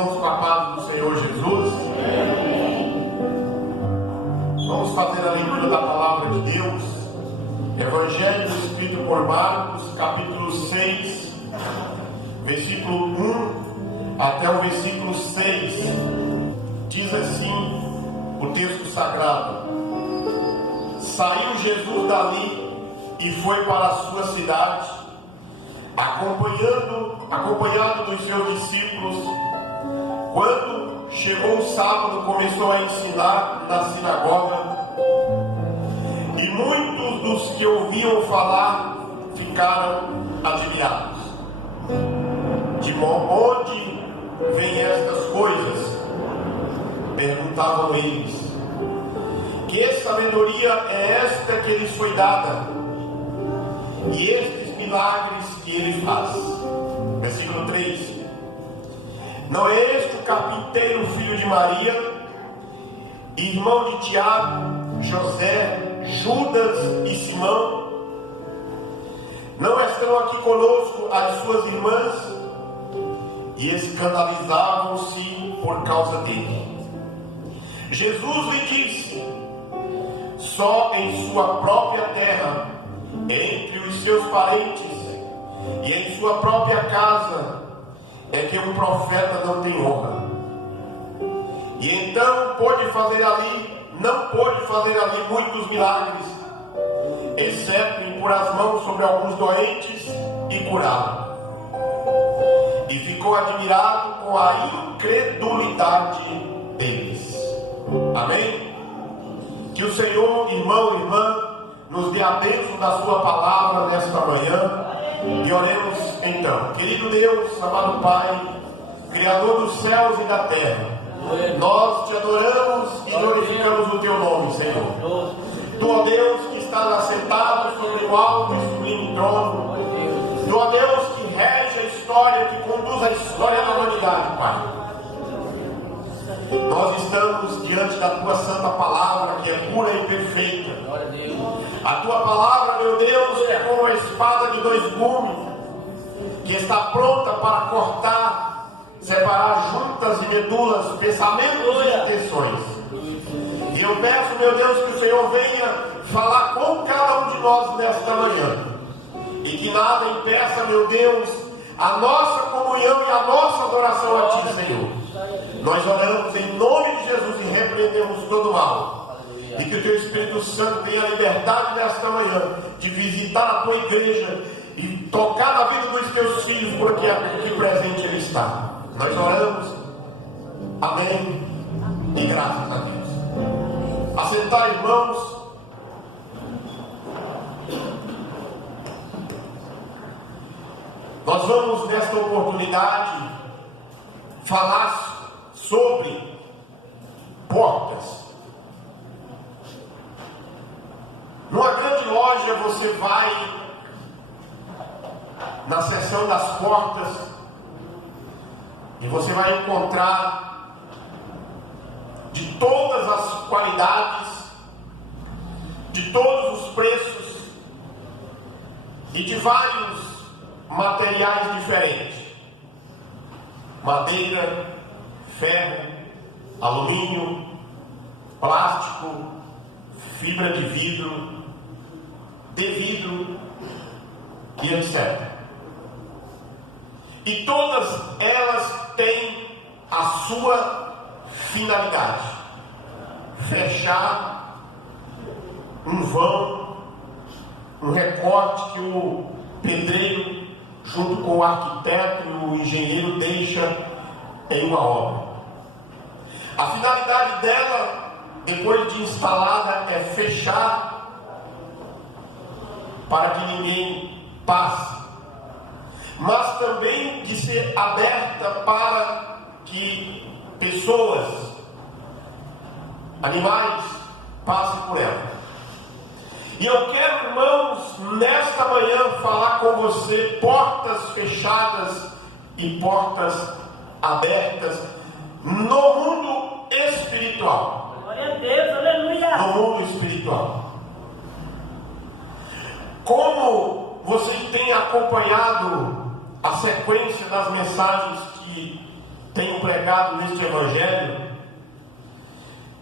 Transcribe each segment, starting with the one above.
irmãos, com a paz do Senhor Jesus. Vamos fazer a leitura da palavra de Deus. Evangelho escrito por Marcos, capítulo 6, versículo 1 até o versículo 6. Diz assim o texto sagrado: Saiu Jesus dali e foi para a sua cidade, acompanhado dos seus discípulos. Quando chegou o sábado, começou a ensinar na sinagoga, e muitos dos que ouviam falar ficaram admirados. De onde vêm estas coisas? Perguntavam eles. Que sabedoria é esta que lhes foi dada? E estes milagres que ele faz? Versículo 3. Não é este o carpinteiro, filho de Maria, irmão de Tiago, José, Judas e Simão? Não estão aqui conosco as suas irmãs? E escandalizavam-se por causa dele. Jesus lhe disse: só em sua própria terra, entre os seus parentes e em sua própria casa, é que um profeta não tem honra. E então não pôde fazer ali muitos milagres, exceto impor as mãos sobre alguns doentes e curá-los. E ficou admirado com a incredulidade deles. Amém? Que o Senhor, irmão e irmã, nos dê a bênção da sua palavra nesta manhã. E oremos então. Querido Deus, amado Pai, Criador dos céus e da terra, nós te adoramos e glorificamos o teu nome, Senhor. Tu, ó Deus, que estás assentado sobre o alto e sublime trono. Tu, ó Deus, que rege a história, que conduz a história da humanidade, Pai. Nós estamos diante da tua santa palavra, que é pura e perfeita. A tua palavra, meu Deus, é como uma espada de dois gumes, que está pronta para cortar, separar juntas e medulas, pensamentos e intenções. E eu peço, meu Deus, que o Senhor venha falar com cada um de nós nesta manhã, e que nada impeça, meu Deus, a nossa comunhão e a nossa adoração a Ti, Senhor. Nós oramos em nome de Jesus e repreendemos todo mal. E que o Teu Espírito Santo tenha a liberdade nesta manhã de visitar a Tua igreja e tocar na vida dos Teus filhos, porque aqui presente Ele está. Nós oramos. Amém. E graças a Deus. Assentar, irmãos. Nós vamos nesta oportunidade falar sobre portas. Numa grande loja você vai na seção das portas e você vai encontrar de todas as qualidades, de todos os preços e de vários materiais diferentes: madeira, ferro, alumínio, plástico, fibra de vidro, e etc. E todas elas têm a sua finalidade: fechar um vão, um recorte que o pedreiro, junto com o arquiteto e o engenheiro, deixa em uma obra. A finalidade dela, depois de instalada, é fechar para que ninguém passe, mas também de ser aberta para que pessoas, animais, passem por ela. E eu quero, irmãos, nesta manhã falar com você portas fechadas e portas abertas no mundo espiritual. Glória a Deus, aleluia. No mundo espiritual. Como vocês têm acompanhado a sequência das mensagens que tenho pregado neste Evangelho.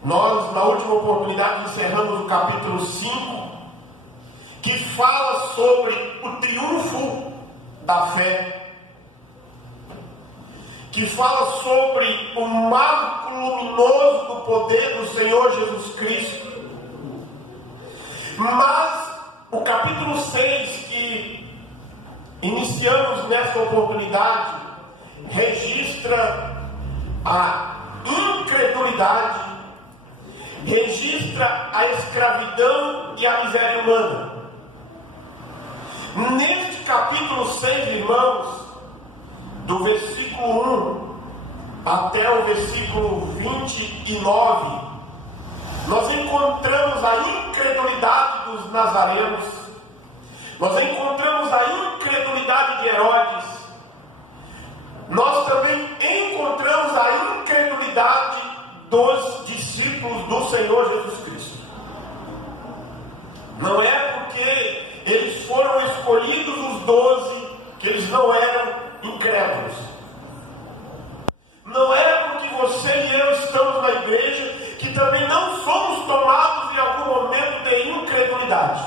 Nós, na última oportunidade, encerramos o capítulo 5, que fala sobre o triunfo da fé, que fala sobre o marco luminoso do poder do Senhor Jesus Cristo. Mas o capítulo 6, que iniciamos nessa oportunidade, registra a incredulidade, registra a escravidão e a miséria humana. Neste capítulo 6, irmãos, do versículo 1 até o versículo 29, nós encontramos a incredulidade dos nazarenos, nós encontramos a incredulidade de Herodes, nós também encontramos a incredulidade dos discípulos do Senhor Jesus Cristo. Não é porque eles foram escolhidos os 12 que eles não eram incrédulos. Não é porque você e eu estamos na igreja que também não somos tomados em algum momento de incredulidade.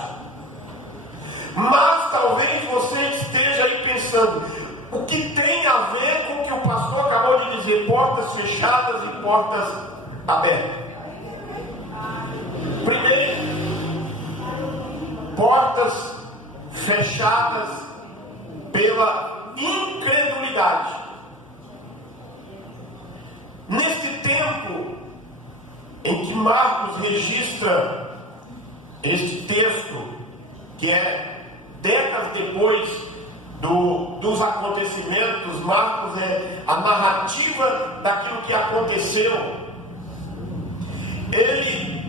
Mas talvez você esteja aí pensando: o que tem a ver com o que o pastor acabou de dizer? Portas fechadas e portas abertas. Primeiro, portas fechadas pela incredulidade. Nesse tempo em que Marcos registra este texto, que é décadas depois dos acontecimentos, Marcos é a narrativa daquilo que aconteceu. Ele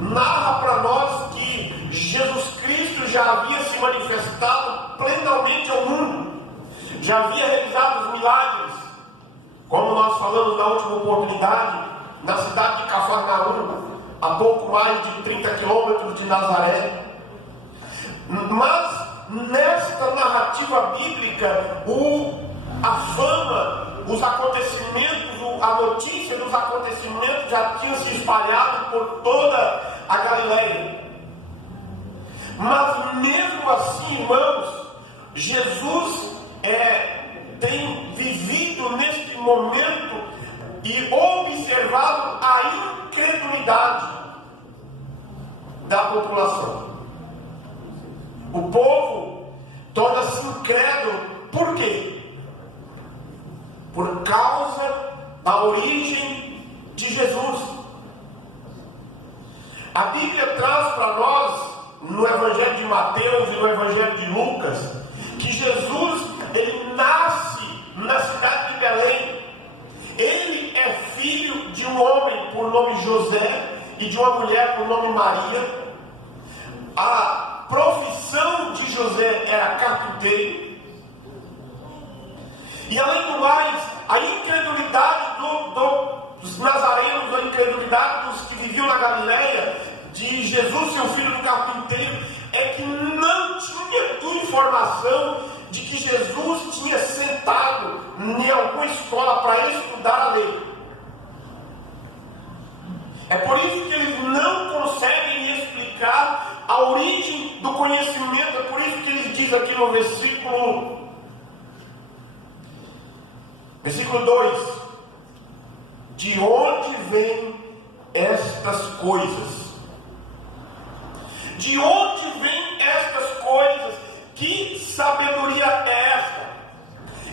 narra para nós que Jesus Cristo já havia se manifestado plenamente ao mundo, já havia realizado os milagres, como nós falamos na última oportunidade, na cidade de Cafarnaum, a pouco mais de 30 quilômetros de Nazaré. Mas nesta narrativa bíblica, a fama, os acontecimentos, a notícia dos acontecimentos já tinha se espalhado por toda a Galileia. Mas mesmo assim, irmãos, Jesus tem vivido neste momento e observado a incredulidade da população. O povo torna-se incrédulo. Por quê? Por causa da origem de Jesus. A Bíblia traz para nós, no Evangelho de Mateus e no Evangelho de Lucas, que Jesus, ele nasce na cidade de Belém. Ele é filho de um homem por nome José e de uma mulher por nome Maria. A profissão de José era carpinteiro. E além do mais, a incredulidade dos nazarenos, a incredulidade dos que viviam na Galileia, de Jesus, seu filho do carpinteiro, é que não tinha informação de que Jesus tinha sentado em alguma escola para estudar a lei. É por isso que eles não conseguem explicar a origem do conhecimento. É por isso que eles dizem aqui no versículo 2: de onde vêm estas coisas? De onde vêm estas coisas? Que sabedoria é esta?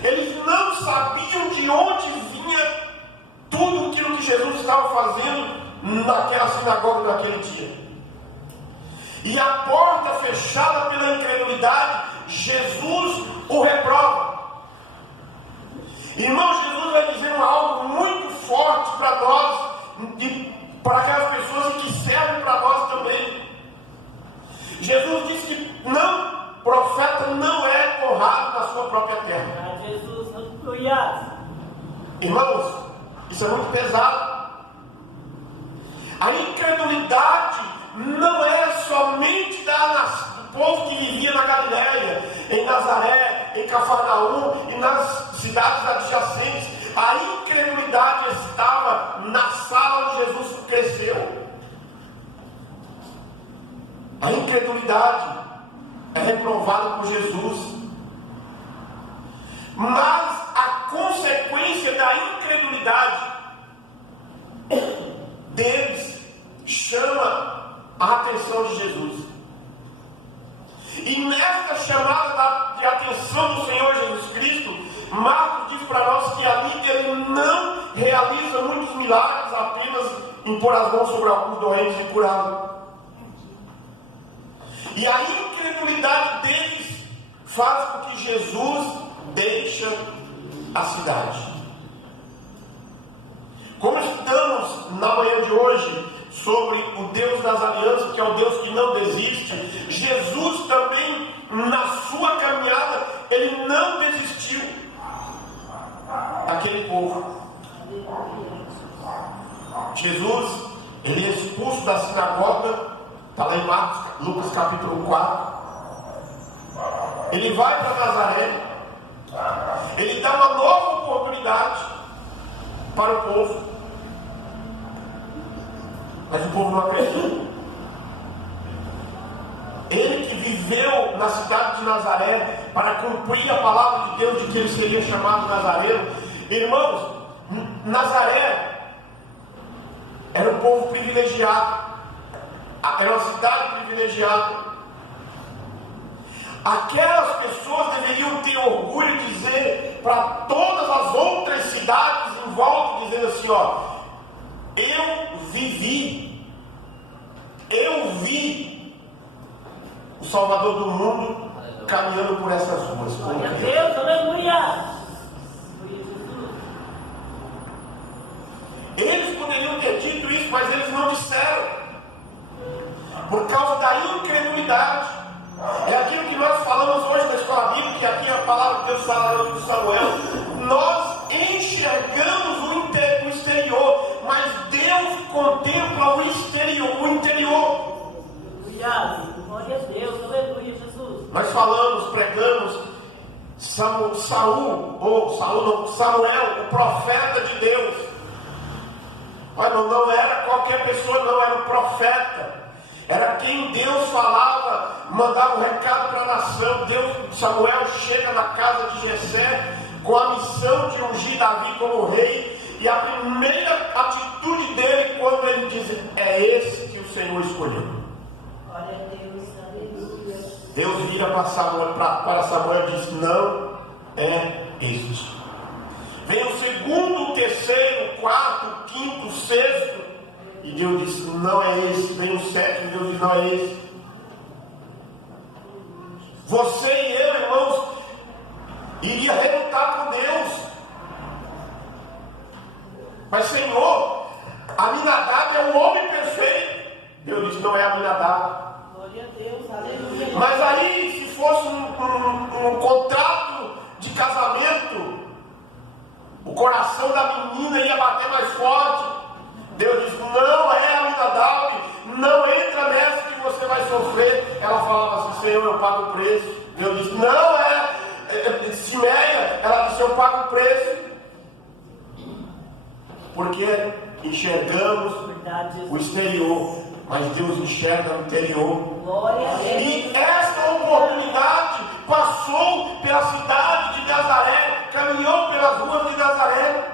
Eles não sabiam de onde vinha tudo aquilo que Jesus estava fazendo naquela sinagoga naquele dia. E a porta fechada pela incredulidade, Jesus o reprova. Irmão, Jesus vai dizer algo muito forte para nós e para aquelas pessoas que servem para nós também. Jesus diz que profeta não é honrado na sua própria terra. Jesus, aleluia. Irmãos, isso é muito pesado. A incredulidade não é somente do povo que vivia na Galileia, em Nazaré, em Cafarnaum e nas cidades adjacentes. A incredulidade A incredulidade é reprovada por Jesus. Mas a consequência da incredulidade deles chama a atenção de Jesus. E nesta chamada de atenção do Senhor Jesus Cristo, Marcos diz para nós que ali ele não realiza muitos milagres, apenas impor as mãos sobre alguns doentes e curá-los. E a incredulidade deles faz com que Jesus deixe a cidade. Como estudamos na manhã de hoje sobre o Deus das alianças, que é o Deus que não desiste, Jesus também, na sua caminhada, ele não desistiu daquele povo. Jesus, ele é expulso da sinagoga, está lá em Lucas capítulo 4. Ele vai para Nazaré, ele dá uma nova oportunidade para o povo. Mas o povo não acredita. Ele que viveu na cidade de Nazaré para cumprir a palavra de Deus de que ele seria chamado Nazareno. Irmãos, Nazaré era um povo privilegiado, era uma cidade privilegiada. Aquelas pessoas deveriam ter orgulho de dizer para todas as outras cidades em volta, dizendo assim, ó, eu vi o Salvador do mundo caminhando por essas ruas. Glória a Deus, aleluia. Eles poderiam ter dito isso, mas eles não disseram, por causa da incredulidade. É aquilo que nós falamos hoje na escola bíblica, que aqui é a palavra que Deus fala de Samuel. Nós enxergamos o exterior, mas Deus contempla o interior. Glória a Deus, aleluia, Jesus. Nós falamos, pregamos Samuel, o profeta de Deus. Mas não era qualquer pessoa, não, era um profeta. Era quem Deus falava, mandava um recado para a nação. Samuel chega na casa de Jessé com a missão de ungir Davi como rei. E a primeira atitude dele, quando ele diz, é esse que o Senhor escolheu. Glória a Deus, aleluia. Deus vira para Samuel e diz, não é este. Vem o segundo, o terceiro, o quarto, o quinto, o sexto, e Deus diz, não é esse. Vem o sétimo, Deus diz, não é esse. Você e eu, irmãos, iria relutar com Deus. Mas Senhor, Aminadab é um homem perfeito. Deus diz, não é Aminadab. Glória a Deus, aleluia. Mas aí, se fosse um contrato de casamento, o coração da menina ia bater mais forte. Deus diz, não é Aminadab, não entra nessa que você vai sofrer. Ela falava assim, Senhor, eu pago o preço. Deus diz, não é Simeia. Ela disse, eu pago o preço. Porque enxergamos o exterior, mas Deus enxerga o interior. Glória a Deus. E esta oportunidade passou pela cidade de Nazaré, caminhou pelas ruas de Nazaré.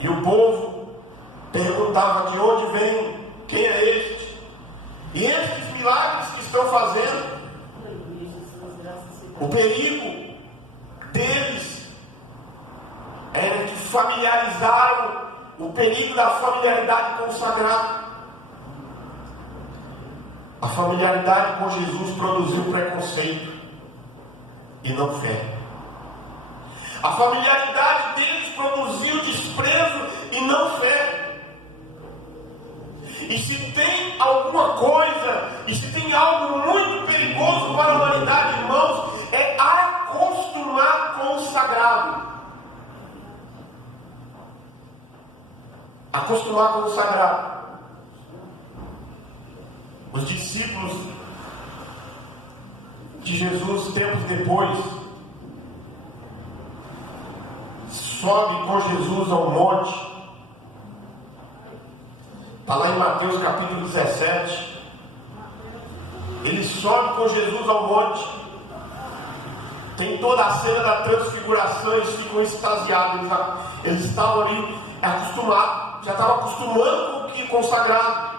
E o povo perguntava, de onde vem? Quem é este? E estes milagres que estão fazendo, o perigo deles era que familiarizaram o perigo da familiaridade com o sagrado. A familiaridade com Jesus produziu preconceito e não fé. A familiaridade deles produziu desprezo e não fé. E se tem alguma coisa, e se tem algo muito perigoso para a humanidade, irmãos, é acostumar com o sagrado. Acostumar com o sagrado. Os discípulos de Jesus, tempos depois, sobe com Jesus ao monte. Está lá em Mateus capítulo 17. Ele sobe com Jesus ao monte. Tem toda a cena da transfiguração, eles ficam extasiados. Eles estavam ali acostumados, já estavam acostumando com o sagrado.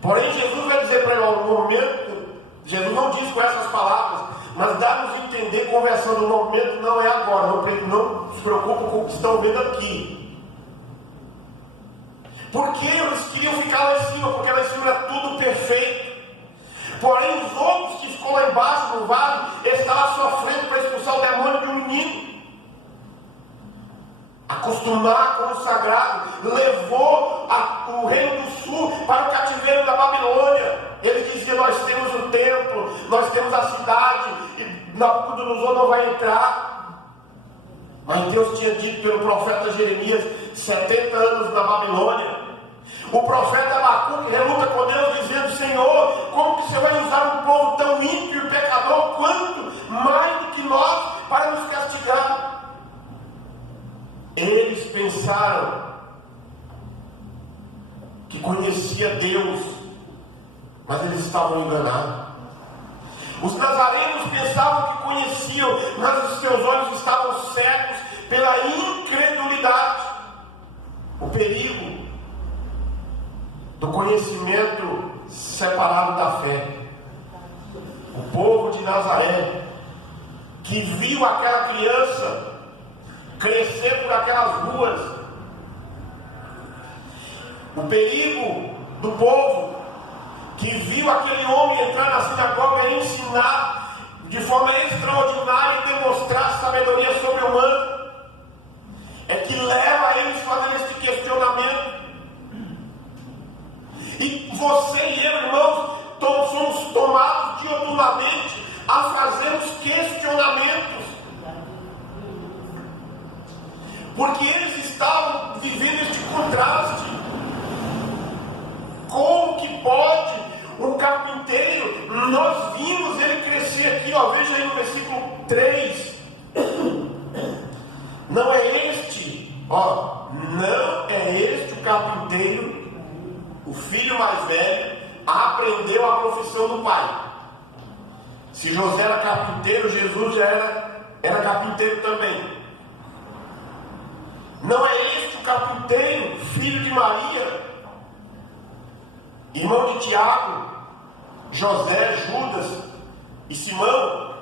Porém, Jesus vai dizer para ele, no momento, Jesus não diz com essas palavras, mas dá-nos a entender, conversando, o momento não é agora, não se preocupem com o que estão vendo aqui. Porque eles queriam ficar lá em cima, porque lá em cima era tudo perfeito. Porém, os outros que ficam lá embaixo no vale, estavam sofrendo para expulsar o demônio de um menino. Acostumar com o sagrado, levou o reino do sul para o cativeiro da Babilônia. Ele dizia, nós temos o templo, nós temos a cidade, e Nabucodonosor não vai entrar. Mas Deus tinha dito pelo profeta Jeremias, 70 anos na Babilônia. O profeta Abacuque reluta com Deus, dizendo, Senhor, como que você vai usar um povo tão ímpio e pecador, quanto mais do que nós, para nos castigar? Eles pensaram que conhecia Deus, mas eles estavam enganados. Os nazarenos pensavam que conheciam, mas os seus olhos estavam cegos pela incredulidade. O perigo do conhecimento separado da fé. O povo de Nazaré, que viu aquela criança crescer por aquelas ruas. O perigo do povo que viu aquele homem entrar na sinagoga e ensinar de forma extraordinária e demonstrar sabedoria sobre-humana, é que leva eles a fazer este questionamento. E você e eu, irmãos, todos somos tomados dioturnamente a fazermos questionamentos. Porque eles estavam vivendo este contraste. Como que pode um carpinteiro, nós vimos ele crescer aqui, veja aí no versículo 3. Não é este, não é este o carpinteiro, o filho mais velho, aprendeu a profissão do pai. Se José era carpinteiro, Jesus já era carpinteiro também. Não é este o carpinteiro, filho de Maria, irmão de Tiago, José, Judas e Simão?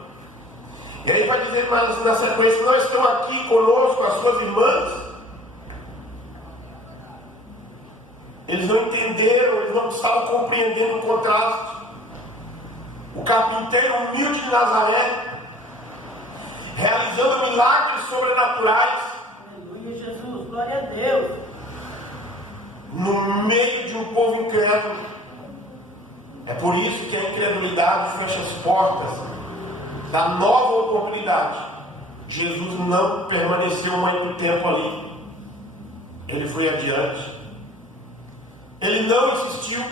E aí vai dizer mais na sequência, não estão aqui conosco as suas irmãs? Eles não entenderam, eles não estavam compreendendo o contraste. O carpinteiro humilde de Nazaré, realizando milagres sobrenaturais. Aleluia, Jesus, glória a Deus. No meio de um povo incrédulo. É por isso que a incredulidade fecha as portas da nova oportunidade. Jesus não permaneceu muito tempo ali. Ele foi adiante. Ele não insistiu.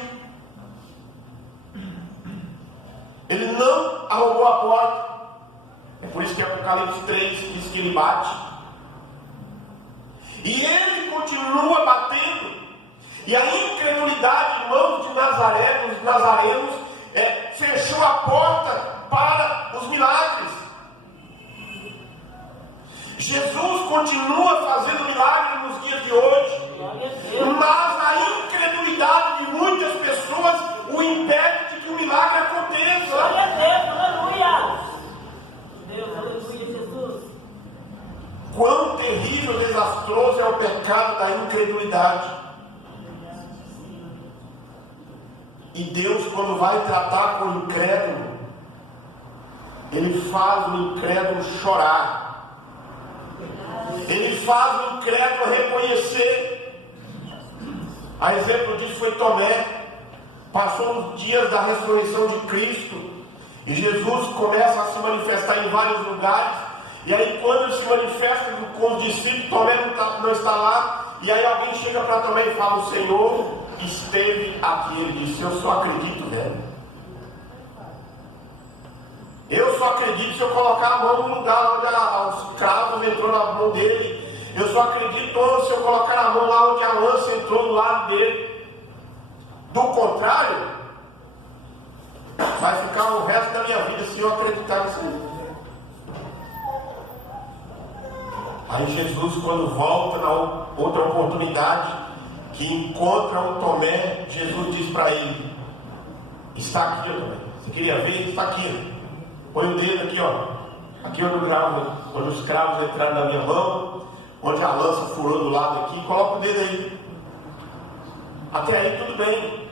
Ele não arrombou a porta. É por isso que Apocalipse 3 diz que ele bate. E ele continua batendo. E a incredulidade, irmãos de Nazaré, dos nazarenos, fechou a porta para os milagres. Jesus continua fazendo milagres nos dias de hoje, mas a incredulidade de muitas pessoas o impede de que o milagre aconteça. Glória a Deus, aleluia. Deus, aleluia, Jesus. Quão terrível e desastroso é o pecado da incredulidade. E Deus, quando vai tratar com o incrédulo, Ele faz o incrédulo chorar. Ele faz o incrédulo reconhecer. A exemplo disso foi Tomé. Passou os dias da ressurreição de Cristo. E Jesus começa a se manifestar em vários lugares. E aí quando ele se manifesta com os discípulos, Tomé não está lá. E aí alguém chega para Tomé e fala, o Senhor esteve aqui. Ele disse, eu só acredito nele. Eu só acredito se eu colocar a mão no lugar onde os cravos entrou na mão dele. Eu só acredito se eu colocar a mão lá onde a lança entrou do lado dele. Do contrário, Vai ficar o resto da minha vida se eu acreditar nisso aí. Aí Jesus, quando volta na outra oportunidade, que encontra o Tomé, Jesus diz para ele: está aqui, ó, Tomé. Você queria ver? Está aqui. Põe o dedo aqui, ó. Aqui onde os cravos entraram na minha mão, onde a lança furou do lado aqui. Coloca o dedo aí. Até aí tudo bem.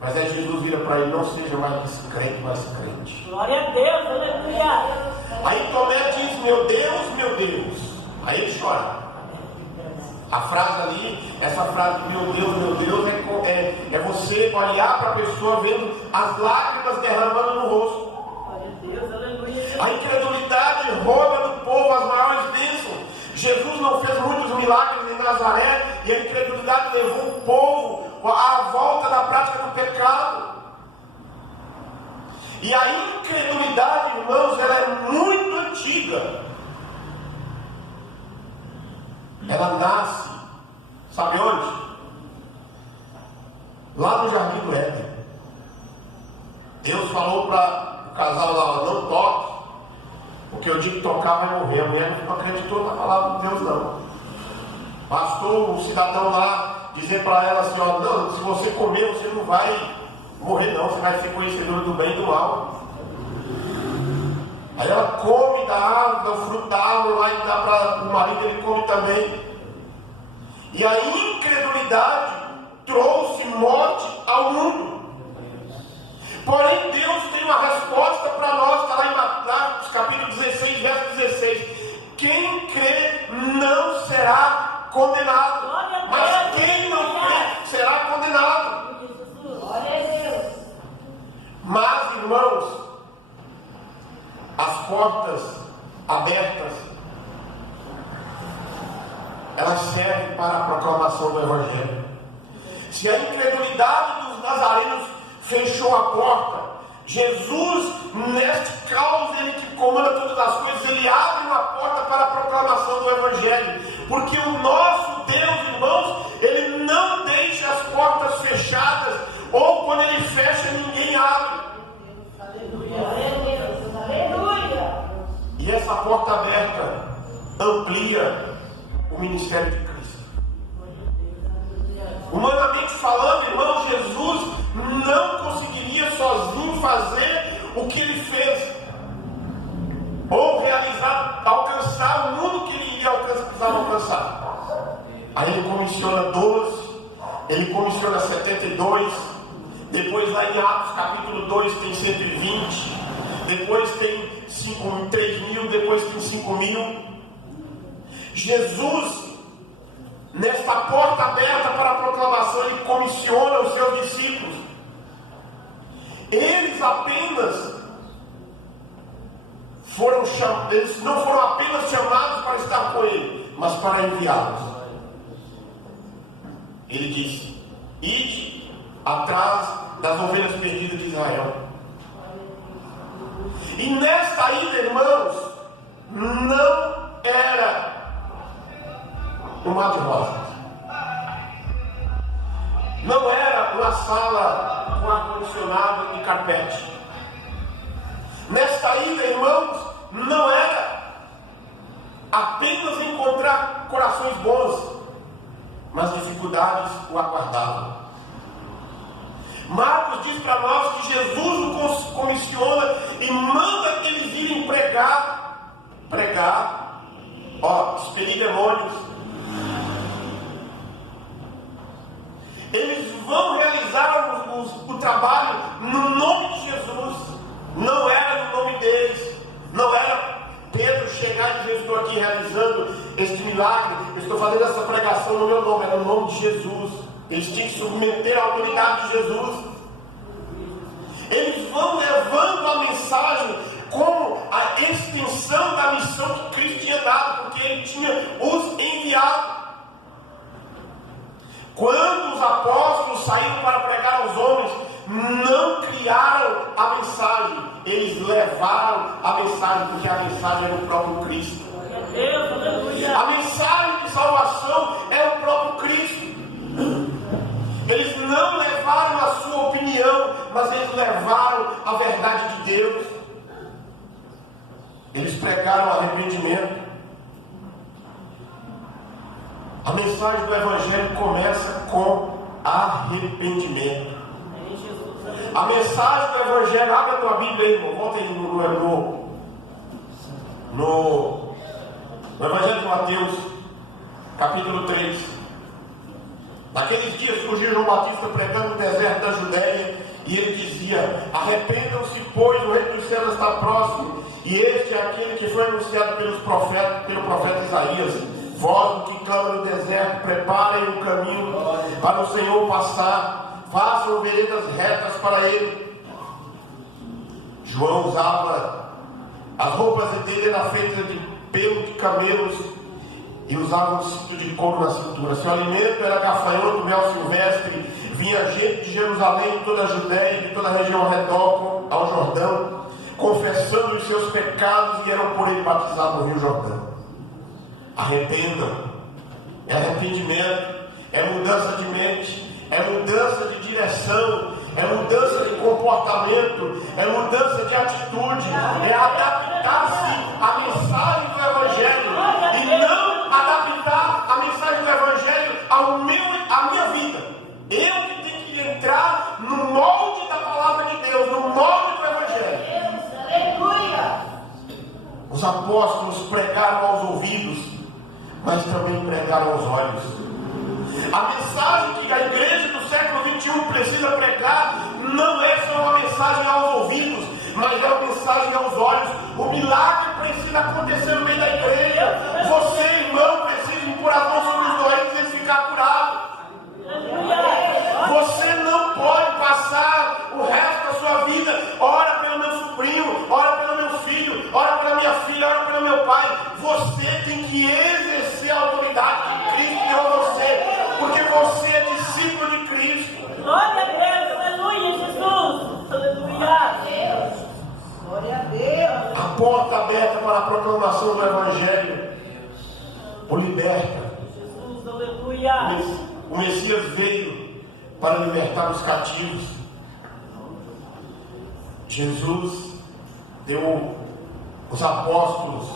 Mas aí Jesus vira para ele: não seja mais descrente, mas crente. Glória a Deus, aleluia. Aí Tomé diz: meu Deus, meu Deus. Aí ele chora. A frase ali, essa frase meu Deus, é você olhar para a pessoa vendo as lágrimas derramando no rosto. Glória a Deus, aleluia. A incredulidade rouba do povo as maiores bênçãos. Jesus não fez muitos milagres em Nazaré e a incredulidade levou o povo à volta da prática do pecado. E a incredulidade, irmãos, ela é muito antiga. Ela nasce, sabe onde? Lá no Jardim do Éden. Deus falou para o casal lá: não toque, porque o dia que tocar vai morrer. A mulher não acreditou na palavra de Deus, não. Bastou o cidadão lá dizer para ela assim: ó, não, se você comer, você não vai morrer, não, você vai ser conhecedor do bem e do mal. Aí ela come da árvore, dá o fruto da árvore lá e dá para o marido, ele come também. E a incredulidade trouxe morte ao mundo. Porém, Deus tem uma resposta para nós, está lá em Marcos capítulo 16, verso 16. Quem crê não será condenado, mas quem não crê será condenado. Glória a Deus. Mas, irmãos, as portas abertas, elas servem para a proclamação do Evangelho. Se a incredulidade dos nazarenos fechou a porta, Jesus, neste caos, ele que comanda todas as coisas, ele abre uma porta para a proclamação do Evangelho. Porque o nosso Deus, irmãos, ele não deixa as portas fechadas, ou quando ele fecha, ninguém abre. Aleluia. E essa porta aberta amplia o ministério de Cristo. Humanamente falando, irmão, Jesus não conseguiria sozinho fazer o que ele fez, ou realizar, alcançar o mundo que ele iria precisava alcançar. Aí ele comissiona 12, ele comissiona 72, depois lá em Atos capítulo 2 tem 120, depois tem 3 mil, depois tem 5 mil. Jesus, nesta porta aberta para a proclamação, ele comissiona os seus discípulos. Eles não foram apenas chamados para estar com ele, mas para enviá-los. Ele disse: ide atrás das ovelhas perdidas de Israel. E nesta ida, irmãos, não era um mar de rosas. Não era uma sala com ar-condicionado e carpete. Nesta ida, irmãos, não era apenas encontrar corações bons, mas dificuldades o aguardavam. Marcos diz para nós que Jesus nos comissiona e manda eles irem pregar, expelir demônios. Eles vão realizar o trabalho no nome de Jesus. Não era no nome deles. Não era Pedro chegar e dizer: estou aqui realizando este milagre, eu estou fazendo essa pregação no meu nome. Era no nome de Jesus. Eles tinham que submeter à autoridade de Jesus. Eles vão levando a mensagem como a extensão da missão que Cristo tinha dado, porque Ele tinha os enviado. Quando os apóstolos saíram para pregar aos homens, não criaram a mensagem, eles levaram a mensagem, porque a mensagem era o próprio Cristo. A mensagem de salvação é o próprio Cristo. Eles não levaram a sua opinião, mas eles levaram a verdade de Deus. Eles pregaram arrependimento. A mensagem do Evangelho começa com arrependimento. A mensagem do Evangelho, abre a tua Bíblia aí, irmão, volta aí no Evangelho de Mateus, capítulo 3. Naqueles dias surgiu João Batista pregando no deserto da Judéia, e ele dizia: arrependam-se, pois o reino dos céus está próximo. E este é aquele que foi anunciado pelo profeta Isaías: vós que clama no deserto, preparem um caminho para o Senhor passar, façam veredas retas para ele. João usava, as roupas dele eram feitas de pelo de camelos e usava um cinto de couro na cintura. Seu alimento era gafanhoto, mel silvestre. Vinha gente de Jerusalém, de toda a Judéia e de toda a região ao redor ao Jordão, confessando os seus pecados, e eram por ele batizados no Rio Jordão. Arrependam. É arrependimento, é mudança de mente, é mudança de direção, é mudança de comportamento, é mudança de atitude, é adaptar-se à mensagem do Evangelho e não adaptar a mensagem do Evangelho à minha vida. Eu que tenho que entrar no molde da palavra de Deus, no molde do Evangelho. Aleluia! Os apóstolos pregaram aos ouvidos, mas também pregaram aos olhos. A mensagem que a igreja do século XXI precisa pregar não é só uma mensagem aos ouvidos, mas é uma mensagem aos olhos. O milagre precisa acontecer no meio da igreja. Você, irmão, precisa impor as mãos sobre os doentes e ficar curado. Você não pode passar o resto da sua vida: ora pelo meu sobrinho, ora pelo meu filho, ora pela minha filha, ora pelo meu pai. Você tem que exercer a autoridade que Cristo deu a você, porque você é discípulo de Cristo. Glória a Deus, aleluia, Jesus, aleluia. Glória a Deus. A porta aberta para a proclamação do Evangelho o liberta. Jesus, aleluia. O Messias veio para libertar os cativos. Jesus deu os apóstolos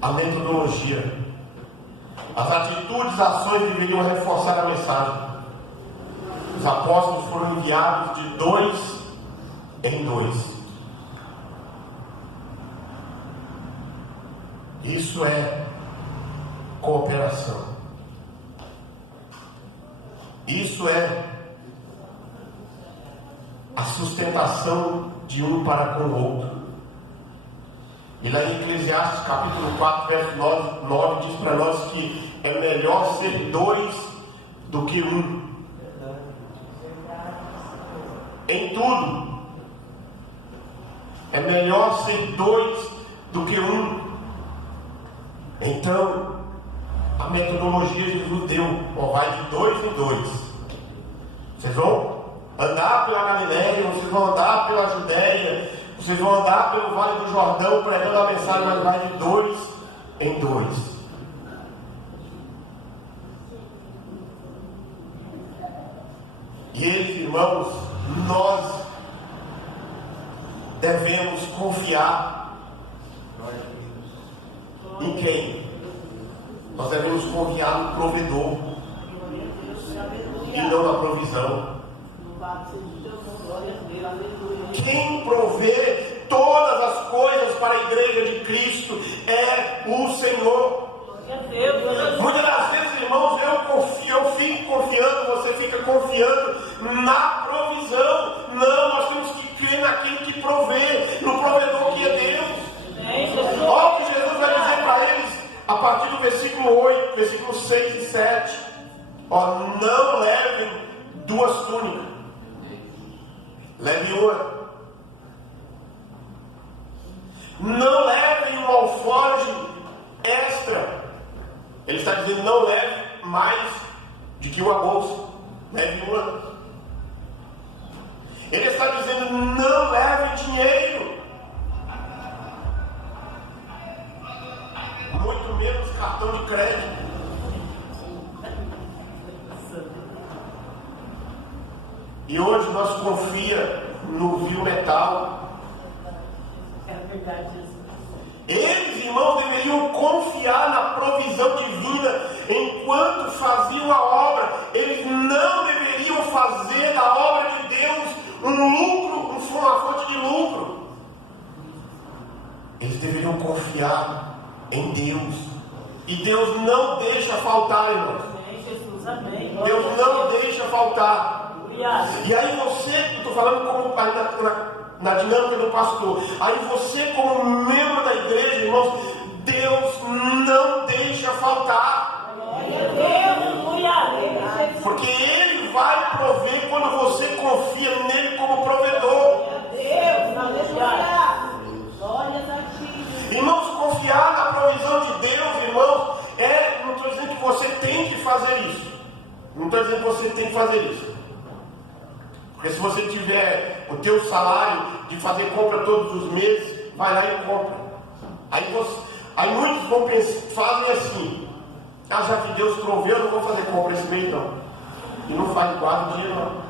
a metodologia. As atitudes, as ações deveriam reforçar a mensagem. Os apóstolos foram enviados de 2 em 2. Isso é cooperação. Isso é a sustentação de um para com o outro. E lá em Eclesiastes capítulo 4, verso 9 diz para nós que é melhor ser 2 do que 1. Em tudo. É melhor ser 2 do que 1. Então, a metodologia Jesus deu, vai de 2 em 2. Vocês vão andar pela Galileia, vocês vão andar pela Judéia, vocês vão andar pelo Vale do Jordão pregando a mensagem, mas vai de 2 em 2. E eles, irmãos, nós devemos confiar em quem? Nós devemos confiar no provedor e não na provisão. Quem provê todas as coisas para a igreja de Cristo é o Senhor. Muitas das vezes, irmãos, eu fico confiando, você fica confiando na provisão. Não, nós temos que crer naquele que provê, no provedor que é Deus. Olha o que Jesus vai dizer para eles a partir do versículo 8, versículos 6 e 7. Não levem 2 túnicas, leve uma. Não levem um alforje extra. Ele está dizendo: não leve mais do que uma bolsa, leve uma. Ele está dizendo: não leve dinheiro, muito menos cartão de crédito. E hoje nós confia no vil metal. É verdade, Jesus. Eles, irmãos, deveriam confiar na provisão divina enquanto faziam a obra. Eles não deveriam fazer da obra de Deus um lucro, uma fonte de lucro. Eles deveriam confiar em Deus. E Deus não deixa faltar, irmãos. Amém, Jesus, amém. Deus não deixa faltar. Aleluia. E aí você, estou falando como na dinâmica do pastor, aí você como membro da igreja, irmãos, Deus não deixa faltar. Aleluia. Porque Ele vai prover quando você confia nele como provedor. Deus, aleluia. Glórias a ti. Irmãos, confiar na provisão de Deus, irmãos, não estou dizendo que você tem que fazer isso. Não estou dizendo que você tem que fazer isso. Porque se você tiver o teu salário de fazer compra todos os meses, vai lá e compra. Aí muitos vão fazem assim: já que Deus proveu, eu não vou fazer compra esse mês não. E não faz guarda o dinheiro não.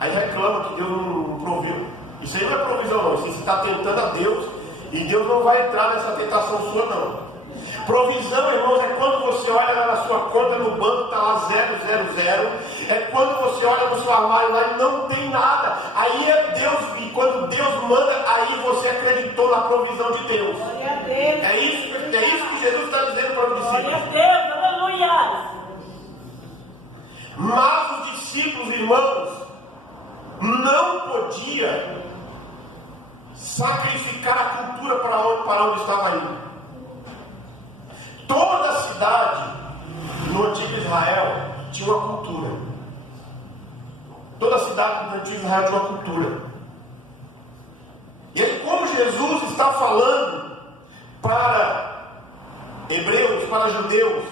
Aí reclama que Deus não proveu. Isso aí não é provisão não. Você está tentando a Deus e Deus não vai entrar nessa tentação sua não. Provisão, irmãos, é quando você olha lá na sua conta no banco, está lá 000. É quando você olha no seu armário lá e não tem nada. Aí é Deus, e quando Deus manda, aí você acreditou na provisão de Deus. Glória a Deus. É isso que Jesus está dizendo para os Glória a discípulos. Deus, aleluia. Mas os discípulos, irmãos, não podiam sacrificar a cultura para onde estava indo. Toda cidade no antigo Israel tinha uma cultura. Toda cidade no antigo Israel tinha uma cultura. E aí, como Jesus está falando para hebreus, para judeus,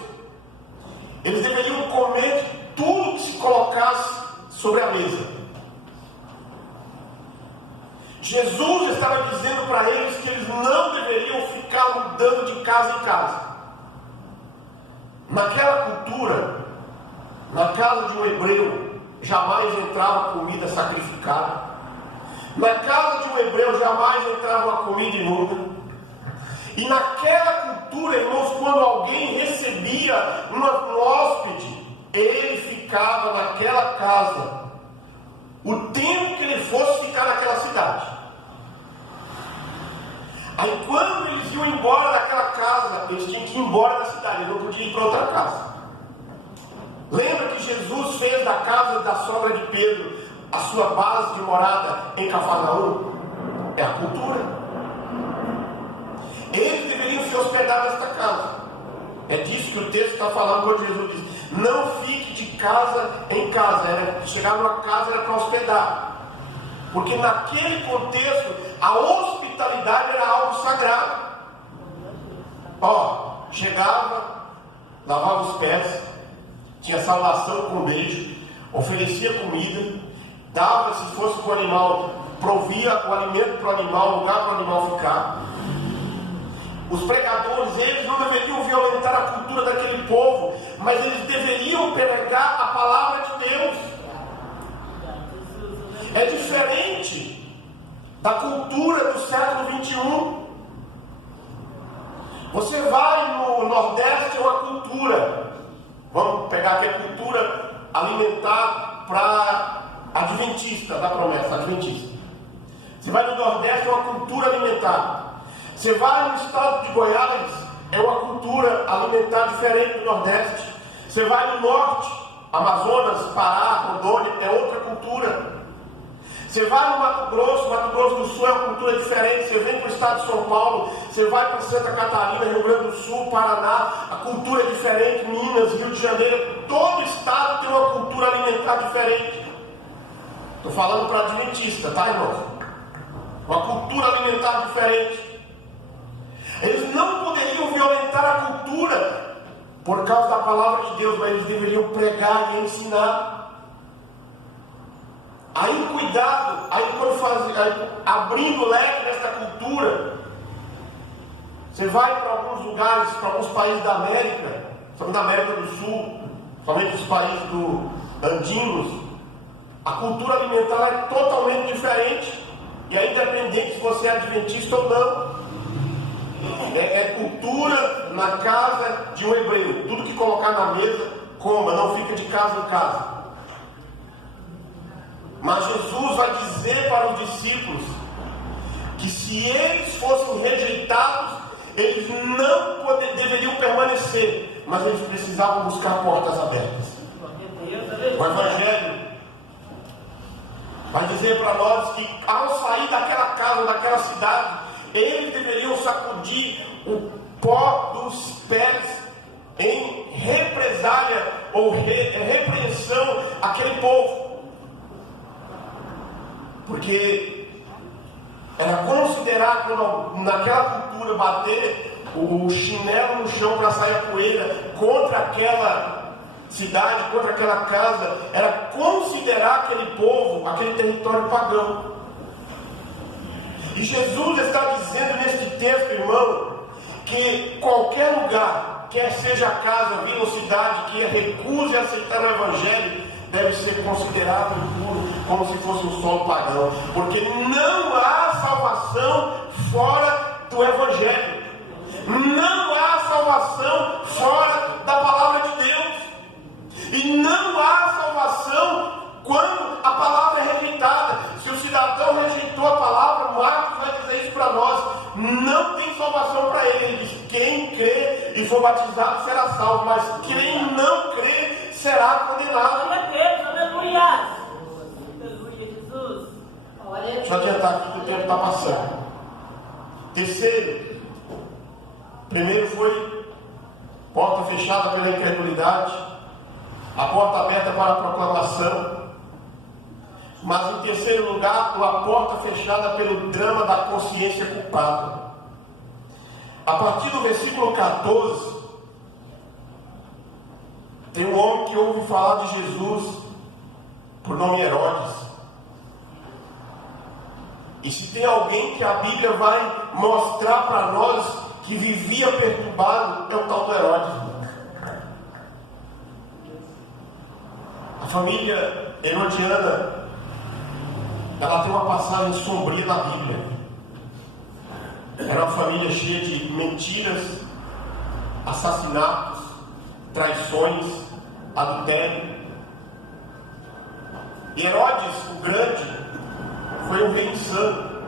eles deveriam comer de tudo que se colocasse sobre a mesa. Jesus estava dizendo para eles que eles não deveriam ficar mudando de casa em casa. Naquela cultura, na casa de um hebreu, jamais entrava comida sacrificada. Na casa de um hebreu, jamais entrava uma comida imunda. E naquela cultura, irmãos, quando alguém recebia um hóspede, ele ficava naquela casa o tempo que ele fosse ficar naquela cidade. Aí quando eles iam embora daquela casa, eles tinham que ir embora da cidade, eles não podiam ir para outra casa. Lembra que Jesus fez da casa da sogra de Pedro a sua base de morada em Cafarnaum? É a cultura. Eles deveriam se hospedar nesta casa. É disso que o texto está falando quando Jesus diz: não fique de casa em casa. Chegar numa casa era para hospedar. Porque naquele contexto, a hospitalidade era algo sagrado. Chegava, lavava os pés, tinha saudação com beijo, oferecia comida, dava, se fosse para o animal, provia o alimento para o animal, lugar para o animal ficar. Os pregadores, eles não deveriam violentar a cultura daquele povo, mas eles deveriam pregar a palavra de Deus. É diferente da cultura do século 21. Você vai no Nordeste, é uma cultura. Vamos pegar aqui a cultura alimentar para adventista, da promessa adventista. Você vai no Nordeste, é uma cultura alimentar. Você vai no estado de Goiás, é uma cultura alimentar diferente do Nordeste. Você vai no Norte, Amazonas, Pará, Rondônia, é outra cultura. Você vai no Mato Grosso do Sul é uma cultura diferente. Você vem para o estado de São Paulo, você vai para Santa Catarina, Rio Grande do Sul, Paraná, a cultura é diferente, Minas, Rio de Janeiro, todo estado tem uma cultura alimentar diferente. Estou falando para adventista, tá, irmãos? Uma cultura alimentar diferente. Eles não poderiam violentar a cultura por causa da palavra de Deus, mas eles deveriam pregar e ensinar. Aí cuidado, abrindo o leque nessa cultura, você vai para alguns lugares, para alguns países da América, da América do Sul, somente os países andinos, a cultura alimentar é totalmente diferente. E aí, independente se você é adventista ou não, é cultura na casa de um hebreu. Tudo que colocar na mesa, coma, não fica de casa em casa. Mas Jesus vai dizer para os discípulos que se eles fossem rejeitados, eles não deveriam permanecer, mas eles precisavam buscar portas abertas. O Evangelho vai dizer para nós que ao sair daquela casa, daquela cidade, eles deveriam sacudir o pó dos pés em represália ou repreensão àquele povo. Porque era considerado, naquela cultura, bater o chinelo no chão para sair a poeira contra aquela cidade, contra aquela casa, era considerar aquele povo, aquele território pagão. E Jesus está dizendo neste texto, irmão, que qualquer lugar, quer seja casa, vila ou cidade, que recuse aceitar o Evangelho, deve ser considerado impuro, como se fosse um solo pagão, porque não há salvação fora do Evangelho, não há salvação fora da palavra de Deus, e não há salvação quando a palavra é rejeitada. Se o cidadão rejeitou a palavra, Marcos vai dizer isso para nós, não tem salvação para ele. Ele diz: quem crê e for batizado será salvo, mas quem não crê será condenado. Glória a Deus, aleluia. Aleluia, Jesus. Deixa eu adiantar aqui que o tempo está passando. Terceiro, primeiro foi porta fechada pela incredulidade, a porta aberta para a proclamação. Mas em terceiro lugar, a porta fechada pelo drama da consciência culpada. A partir do versículo 14, tem um homem que ouve falar de Jesus por nome Herodes. E se tem alguém que a Bíblia vai mostrar para nós que vivia perturbado, é o tal do Herodes. A família herodiana, ela tem uma passagem sombria na Bíblia. Era uma família cheia de mentiras, assassinatos, traições, adultério. E Herodes, o Grande, foi um rei insano,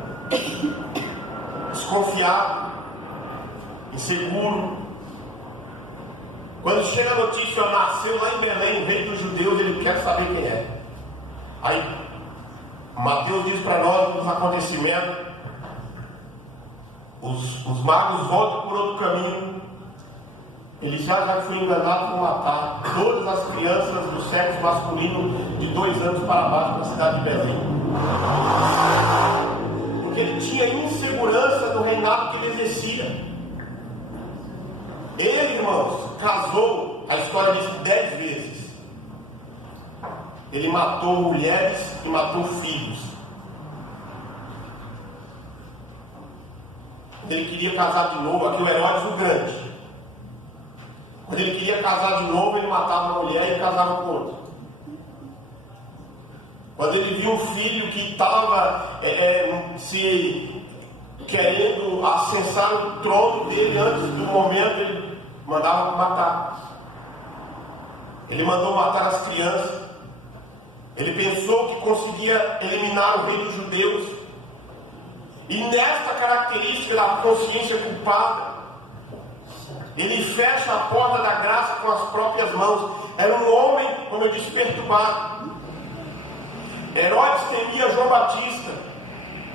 desconfiado, inseguro. Quando chega a notícia, nasceu lá em Belém, o rei dos judeus, ele quer saber quem é. Aí Mateus diz para nós nos acontecimentos, os magos voltam por outro caminho. Ele já foi enganado por matar todas as crianças do sexo masculino de 2 anos para baixo na cidade de Belém. Porque ele tinha insegurança do reinado que ele exercia. Ele, irmãos, casou, a história diz, 10 vezes. Ele matou mulheres e matou filhos. Ele queria casar de novo, aqui o Herodes o Grande. Quando ele queria casar de novo, ele matava uma mulher e casava com outra. Quando ele viu um filho que estava se querendo acessar o trono dele antes do momento, ele mandava matar. Ele mandou matar as crianças. Ele pensou que conseguia eliminar o rei dos judeus. E nesta característica da consciência culpada, ele fecha a porta da graça com as próprias mãos. Era um homem, como eu disse, perturbado. Herodes temia João Batista.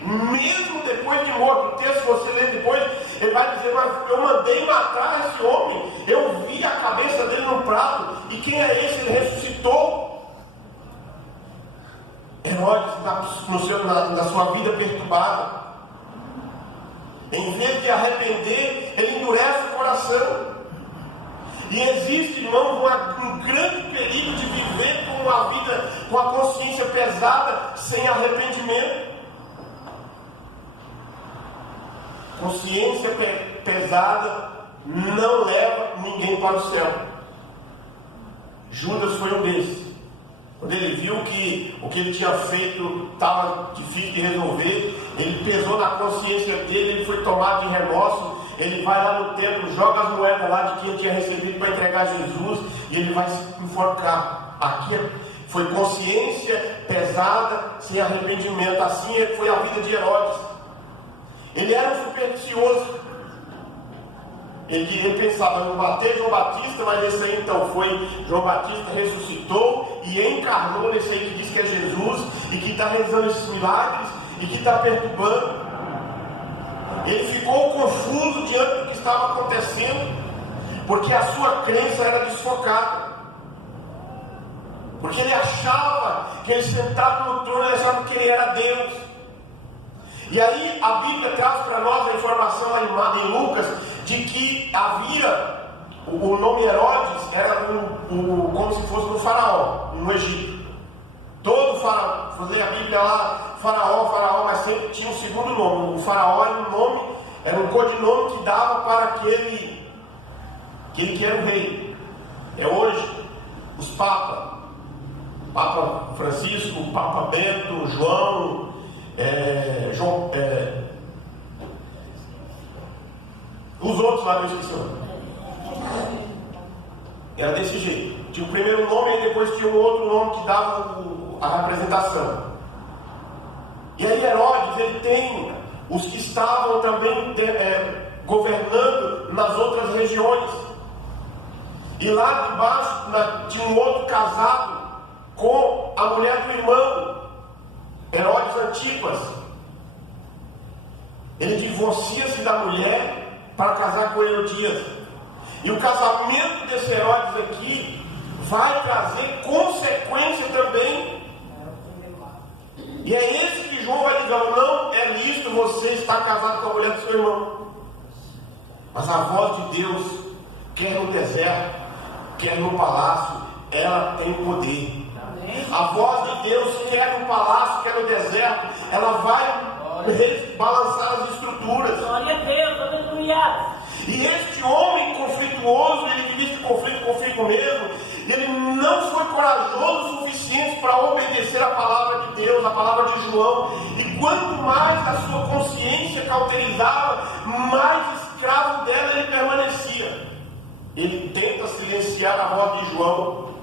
Mesmo depois de morto, o texto você lê depois, ele vai dizer: mas eu mandei matar esse homem, eu vi a cabeça dele no prato, e quem é esse? Ele ressuscitou. Herodes, na sua vida perturbada, em vez de arrepender, ele endurece o coração. E existe, irmão, um grande perigo de viver com uma vida com a consciência pesada, sem arrependimento. Consciência pesada não leva ninguém para o céu. Judas foi um desses. Quando ele viu que o que ele tinha feito estava difícil de resolver, ele pesou na consciência dele, ele foi tomado de remorso, ele vai lá no templo, joga as moedas lá de quem ele tinha recebido para entregar a Jesus, e ele vai se enforcar. Aqui foi consciência pesada, sem arrependimento. Assim foi a vida de Herodes. Ele era um supersticioso. Ele pensava no bater João Batista, mas esse aí então foi João Batista, ressuscitou e encarnou nesse aí que diz que é Jesus e que está realizando esses milagres e que está perturbando. Ele ficou confuso diante do que estava acontecendo, porque a sua crença era desfocada. Porque ele achava que ele sentado no trono, ele achava que ele era Deus. E aí a Bíblia traz para nós a informação lá em Lucas, de que havia, o nome Herodes era como se fosse um faraó, no Egito. Todo faraó, fazer a Bíblia lá, faraó, mas sempre tinha um segundo nome. O faraó era um nome, era um codinome que dava para aquele que era o rei. É hoje, os papas, Papa Francisco, Papa Bento, João, os outros lá, não esqueci o nome. Era desse jeito. Tinha o primeiro nome e depois tinha um outro nome que dava a representação. E aí Herodes, ele tem os que estavam também governando nas outras regiões. E lá debaixo tinha um outro casado com a mulher do irmão, Herodes Antipas. Ele divorcia-se da mulher para casar com Herodias. E o casamento desse Herodes aqui vai trazer consequência também. E é esse que João vai dizer: não é lícito você estar casado com a mulher do seu irmão. Mas a voz de Deus, quer no deserto, quer no palácio, ela tem poder. A voz de Deus, quer no palácio, quer no deserto, ela vai balançar as estruturas. Glória a Deus, aleluia. E este homem conflituoso, ele vivia esse conflito consigo mesmo, ele não foi corajoso o suficiente para obedecer a palavra de Deus, a palavra de João. E quanto mais a sua consciência cauterizava, mais escravo dela ele permanecia. Ele tenta silenciar a voz de João,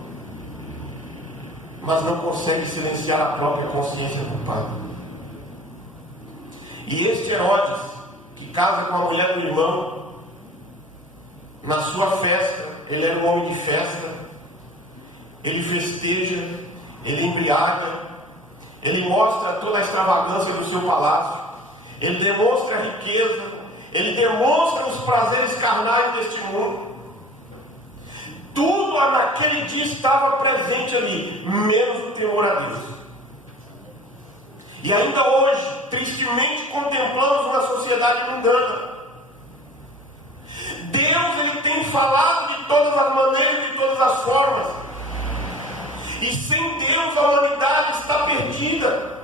mas não consegue silenciar a própria consciência culpada. E este Herodes, que casa com a mulher do irmão, na sua festa, ele era um homem de festa, ele festeja, ele embriaga, ele mostra toda a extravagância do seu palácio, ele demonstra a riqueza, ele demonstra os prazeres carnais deste mundo. Tudo naquele dia estava presente ali, menos o temor a Deus. E ainda hoje, tristemente, contemplamos uma sociedade mundana. Deus, ele tem falado de todas as maneiras, de todas as formas. E sem Deus a humanidade está perdida.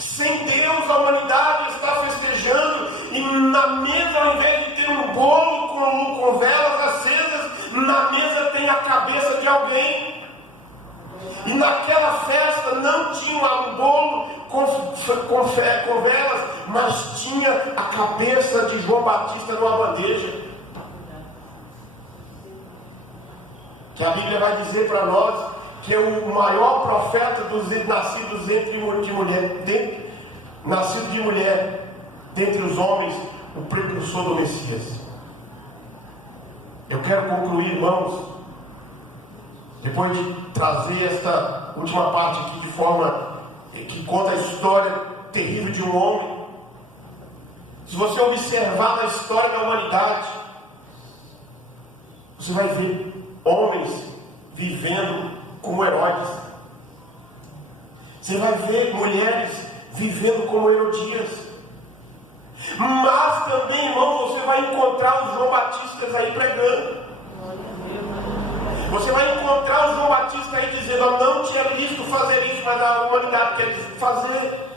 Sem Deus a humanidade está festejando. E na mesa, ao invés de ter um bolo com velas acesas, na mesa tem a cabeça de alguém. E naquela festa não tinha um bolo com velas, mas tinha a cabeça de João Batista numa bandeja. Que a Bíblia vai dizer para nós que é o maior profeta dos nascidos nascido de mulher, dentre os homens, o precursor do Messias. Eu quero concluir, irmãos, depois de trazer esta última parte aqui de forma que conta a história terrível de um homem. Se você observar na história da humanidade, você vai ver homens vivendo como Herodes. Você vai ver mulheres vivendo como Herodias. Mas também, irmão, você vai encontrar os João Batistas aí pregando. Você vai encontrar o João Batista aí dizendo: eu não tinha visto fazer isso, mas a humanidade quer fazer.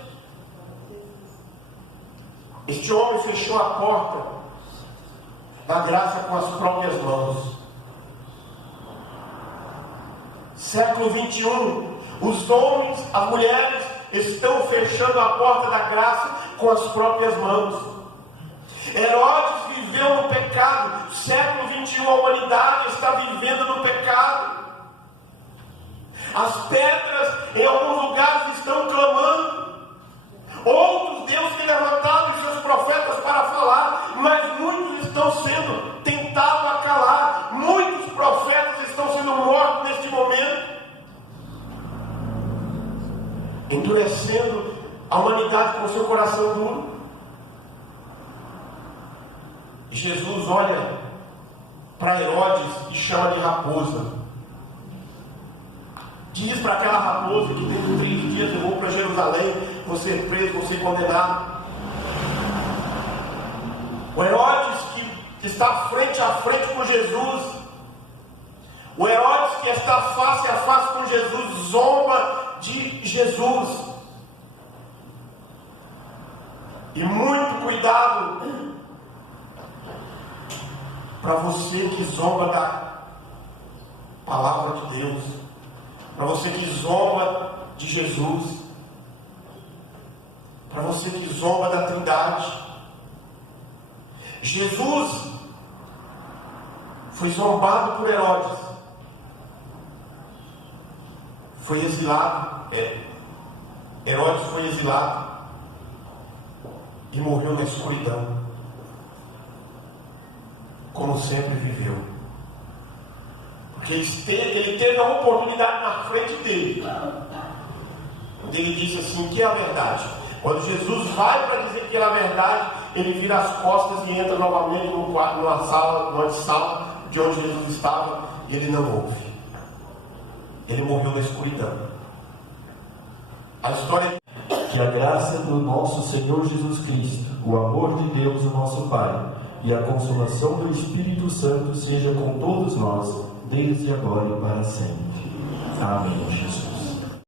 Este homem fechou a porta da graça com as próprias mãos. Século 21, os homens, as mulheres estão fechando a porta da graça com as próprias mãos. Herodes viveu no pecado. Século 21, a humanidade está vivendo no pecado. As pedras em alguns lugares estão clamando. Outros Deus tem levantado os seus profetas para falar, mas muitos estão sendo tentados a calar. Muitos profetas estão sendo mortos neste momento, endurecendo a humanidade com o seu coração duro. E Jesus olha para Herodes e chama de raposa. Diz para aquela raposa que dentro de 3 dias eu vou para Jerusalém, vou ser preso, vou ser condenado. O Herodes que está frente a frente com Jesus, o Herodes que está face a face com Jesus, zomba de Jesus. E muito cuidado para você que zomba da palavra de Deus, para você que zomba de Jesus, para você que zomba da Trindade. Jesus foi zombado por Herodes, foi exilado. Herodes foi exilado e morreu na escuridão, como sempre viveu. Porque ele teve a oportunidade na frente dele, onde ele disse assim: que é a verdade. Quando Jesus vai para dizer que era a verdade, ele vira as costas e entra novamente numa sala de onde Jesus estava, e ele não ouve. Ele morreu na escuridão. A história... Que a graça do nosso Senhor Jesus Cristo, o amor de Deus, o nosso Pai, e a consolação do Espírito Santo seja com todos nós, desde agora e para sempre. Amém, Jesus.